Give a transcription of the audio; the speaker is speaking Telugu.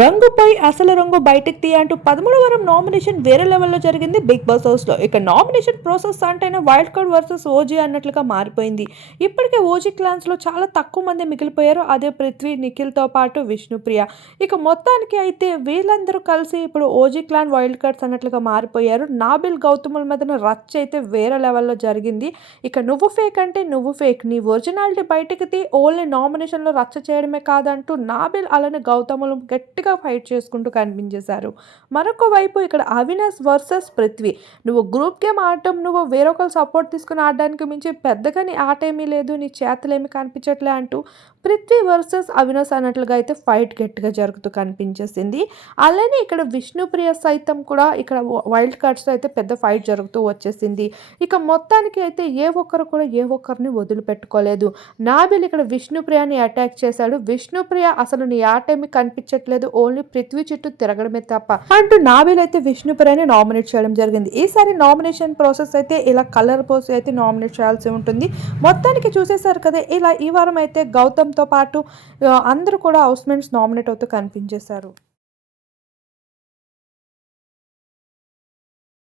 రంగుపై అసలు రంగు బయటకు తీయ అంటూ పదమూడు వారం నామినేషన్ వేరే లెవెల్లో జరిగింది బిగ్ బాస్ హౌస్లో. ఇక నామినేషన్ ప్రాసెస్ అంటేనే వైల్డ్ కార్డ్ వర్సెస్ ఓజీ అన్నట్లుగా మారిపోయింది. ఇప్పటికే ఓజీ క్లాన్స్లో చాలా తక్కువ మంది మిగిలిపోయారు. అదే పృథ్వీ నిఖిల్తో పాటు విష్ణుప్రియ. ఇక మొత్తానికి అయితే వీళ్ళందరూ కలిసి ఇప్పుడు ఓజీ క్లాన్ వైల్డ్ కార్డ్స్ అన్నట్లుగా మారిపోయారు. నాబిల్ గౌతముల మధ్యన రచ్చ అయితే వేరే లెవెల్లో జరిగింది. ఇక నువ్వు ఫేక్ అంటే నువ్వు ఫేక్. నీ ఒరిజినాలిటీ బయటకు తీ ఓన్లీ నామినేషన్లో రచ్చ చేయడమే కాదంటూ నాబిల్ అలానే గౌతములు గట్టి గట్టిగా ఫైట్ చేసుకుంటూ కనిపించేశారు. మరొక వైపు ఇక్కడ అవినాష్ వర్సెస్ పృథ్వీ. నువ్వు గ్రూప్ గేమ్ ఆడటం నువ్వు వేరొకరు సపోర్ట్ తీసుకుని ఆడడానికి మించి పెద్దగా నీ ఆట ఏమీ లేదు నీ చేతలేమి కనిపించట్లే అంటూ పృథ్వీ వర్సెస్ అవినాష్ అన్నట్లుగా అయితే ఫైట్ గట్టిగా జరుగుతూ కనిపించేసింది. అలానే ఇక్కడ విష్ణుప్రియ సైతం కూడా ఇక్కడ వైల్డ్ కార్డ్స్తో అయితే పెద్ద ఫైట్ జరుగుతూ వచ్చేసింది. ఇక మొత్తానికి అయితే ఏ ఒక్కరు కూడా ఏ ఒక్కరిని వదిలిపెట్టుకోలేదు. నాబిల్ ఇక్కడ విష్ణుప్రియని అటాక్ చేశాడు. విష్ణుప్రియ అసలు నీ ఆట ఏమి కనిపించట్లేదు. ఓన్లీ పృథ్వీ చుట్టూ తిరగడమే తప్ప అంటూ నాబిల్ అయితే విష్ణుప్రియని నామినేట్ చేయడం జరిగింది. ఈసారి నామినేషన్ ప్రాసెస్ అయితే ఇలా కలర్ పోసి అయితే నామినేట్ చేయాల్సి ఉంటుంది. మొత్తానికి చూసేసారు కదా ఇలా ఈ వారం అయితే గౌతమ్తో పాటు అందరూ కూడా హౌస్మెంట్స్ నామినేట్ అవుతూ కనిపించేశారు.